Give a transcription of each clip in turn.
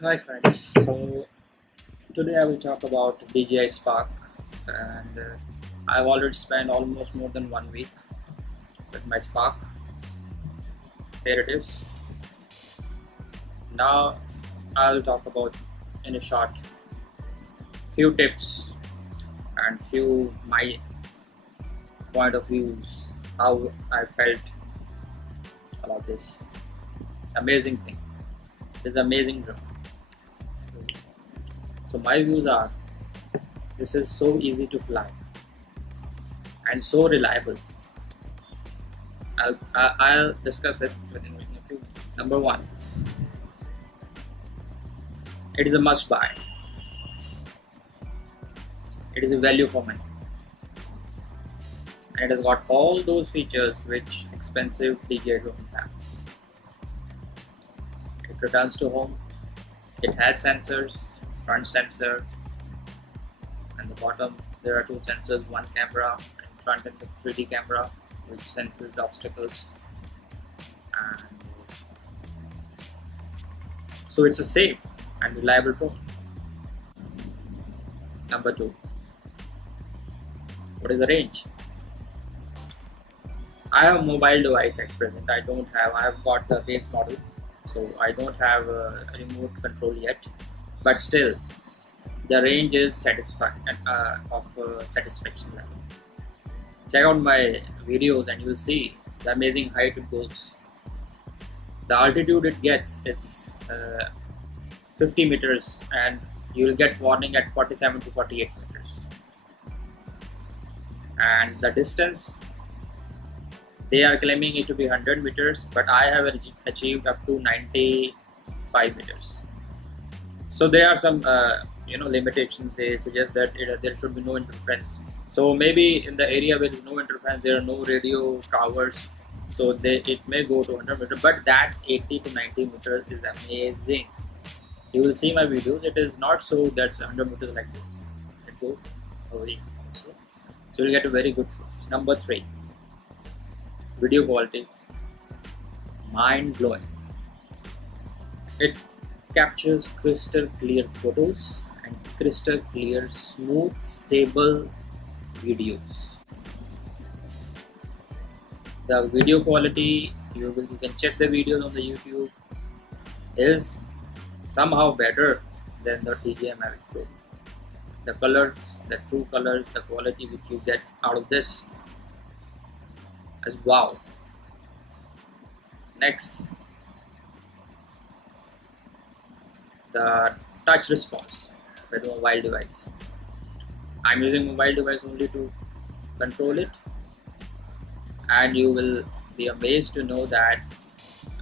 Hi friends, so today I will talk about DjI Spark, and I've already spent almost more than 1 week with my Spark. Here it is. Now I'll talk about in a short few tips and few my point of views how I felt about this amazing thing, this amazing drone. So my views are this is so easy to fly and so reliable. I'll discuss it within a few. Number one, it is a must buy. It is a value for money, and it has got all those features which expensive DJI drones have. It returns to home. It has sensors, front sensor, and the bottom there are two sensors, one camera in front and the 3D camera which senses the obstacles. And so it's a safe and reliable drone. Number two, what is the range? I have a mobile device at present. I have got the base model, so I don't have a remote control yet. But still, the range is satisfaction level. Check out my videos and you will see the amazing height it goes. The altitude it gets, it's 50 meters, and you will get warning at 47 to 48 meters. And the distance, they are claiming it to be 100 meters, but I have achieved up to 95 meters. So there are some limitations. They suggest that there should be no interference. So maybe in the area where there is no interference, there are no radio towers, so it may go to 100 meters. But that 80 to 90 meters is amazing. You will see my videos. It is not so that's 100 meters like this. It goes away. So you'll get a very good fruit. Number three, video quality, mind blowing. It captures crystal clear photos and crystal clear, smooth, stable videos. The video quality, you can check the videos on the YouTube, is somehow better than the DJI Mavic Pro. The colors, the true colors, the quality which you get out of this is wow. Next, the touch response with the mobile device. I'm using mobile device only to control it, and you will be amazed to know that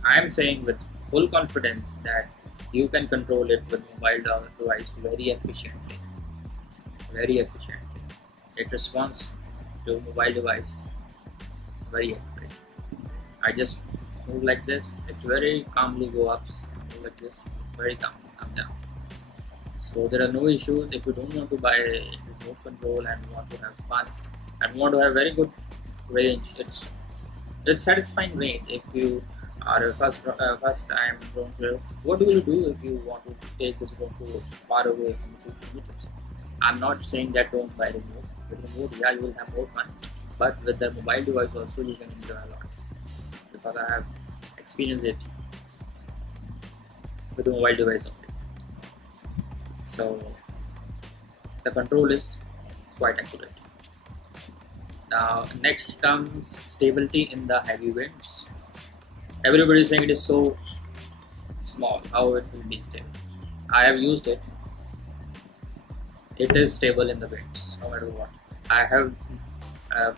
I'm saying with full confidence that you can control it with mobile device very efficiently. Very efficiently. It responds to mobile device very accurate. I just move like this, it very calmly go up, move like this, very calmly come down. So there are no issues. If you don't want to buy remote control and want to have fun and want to have very good range, it's satisfying range. If you are a first time drone player, what will you do if you want to take this drone to far away from 2 kilometers? I'm not saying that don't buy remote. With remote, yeah, you will have more fun, but with the mobile device also you can enjoy a lot, because I have experienced it with the mobile device only. So the control is quite accurate. Now next comes stability in the heavy winds. Everybody is saying it is so small, how it will be stable. I have used it. It is stable in the winds, no matter what. I have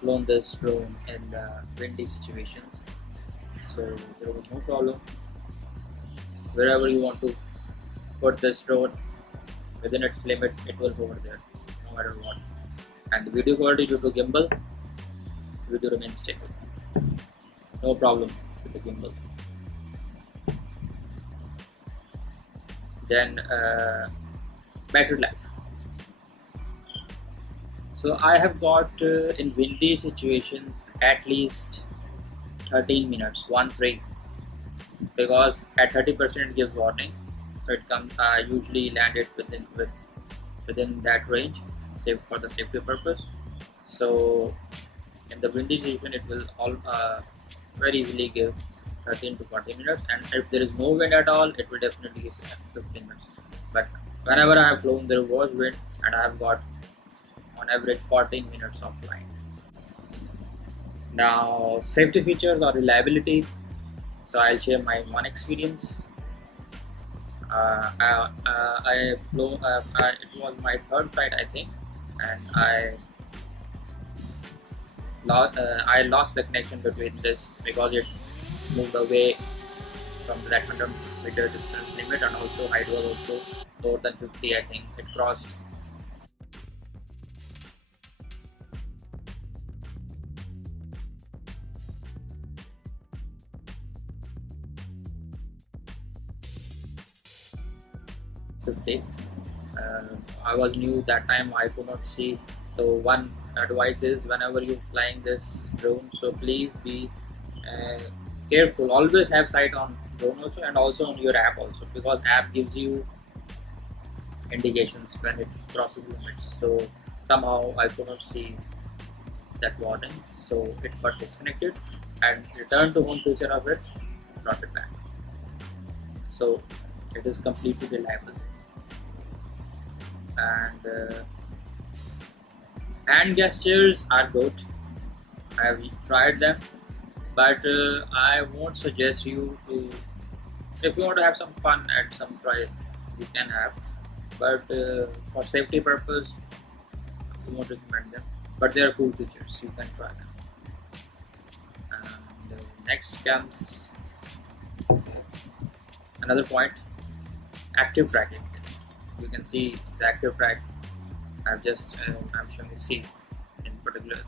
flown this drone in the windy situations, so there was no problem. Wherever you want to put this drone within its limit, it will hover there, no matter what. And the video quality due to gimbal, video remains stable. No problem with the gimbal. Then battery life. So I have got in windy situations at least 13 minutes, 1-3, because at 30% it gives warning. So it comes usually landed within that range, save for the safety purpose. So in the windy season, it will all very easily give 13 to 40 minutes, and if there is no wind at all, it will definitely give 15 minutes. But whenever I have flown, there was wind, and I have got on average 14 minutes of flying. Now, safety features or reliability. So I'll share my one experience. I flew. It was my third flight, I think, and I lost the connection between this because it moved away from that 100-meter distance limit, and also height was also lower than 50. I think it crossed. I was new that time, I could not see. So one advice is, whenever you're flying this drone, so please be careful. Always have sight on drone also, and also on your app also, because app gives you indications when it crosses limits. So somehow I could not see that warning, so it got disconnected and returned to home feature of it, brought it back. So it is completely reliable. And hand gestures are good. I have tried them, but I won't suggest you to. If you want to have some fun and some try, you can have. But for safety purpose, I won't recommend them. But they are cool features. You can try them. And next comes another point: active tracking. You can see the ActiveTrack. I'm showing you C in particular.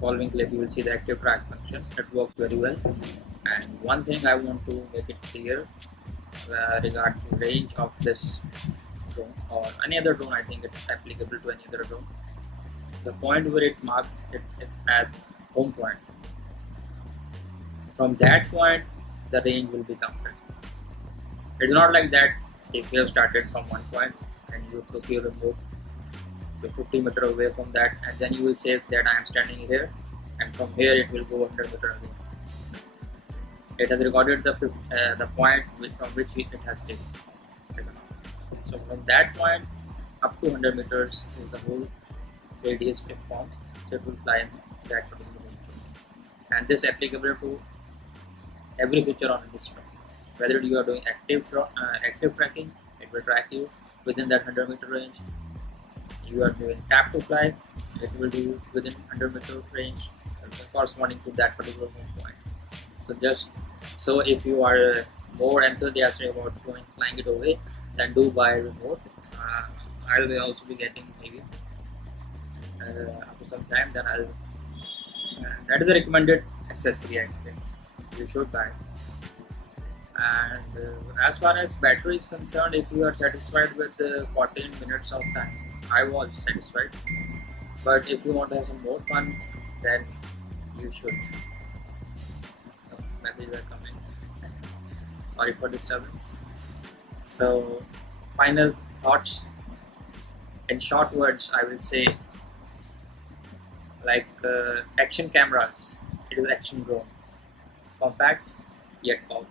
Following clip, you will see the ActiveTrack function. It works very well. And one thing I want to make it clear regarding the range of this drone or any other drone. I think it's applicable to any other drone. The point where it marks it as home point. From that point, the range will be counted. It's not like that. If you have started from one point and you took your remote 50 meters away from that, and then you will say that I am standing here, and from here it will go 100 meters away. It has recorded the point from which it has taken. So from that point up to 100 meters is the whole radius it forms. So it will fly in that particular range. And this is applicable to every feature on this drone. Whether you are doing active tracking, it will track you within that 100-meter range. You are doing tap to fly, it will do within 100-meter range corresponding to that particular home point. So if you are more enthusiastic about flying it away, then do buy a remote. I will also be getting maybe after some time. Then that is a recommended accessory actually. You should buy. And as far as battery is concerned, if you are satisfied with 14 minutes of time, I was satisfied. But if you want to have some more fun, then you should. Some messages are coming. Sorry for disturbance. So, final thoughts. In short words, I will say, like action cameras, it is action drone. Compact yet powerful.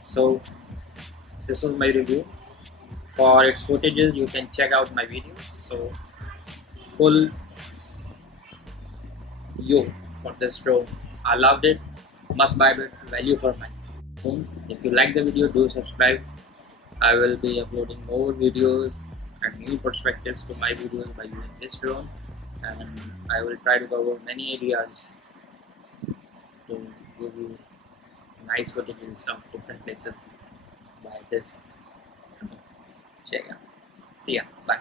So this was my review. For its footages, you can check out my video. So full view for this drone. I loved it. Must buy it. Value for money. soon. If you like the video, do subscribe. I will be uploading more videos and new perspectives to my videos by using this drone, and I will try to cover many areas to give you nice footages of different places by this drone. Check out. See ya. Bye.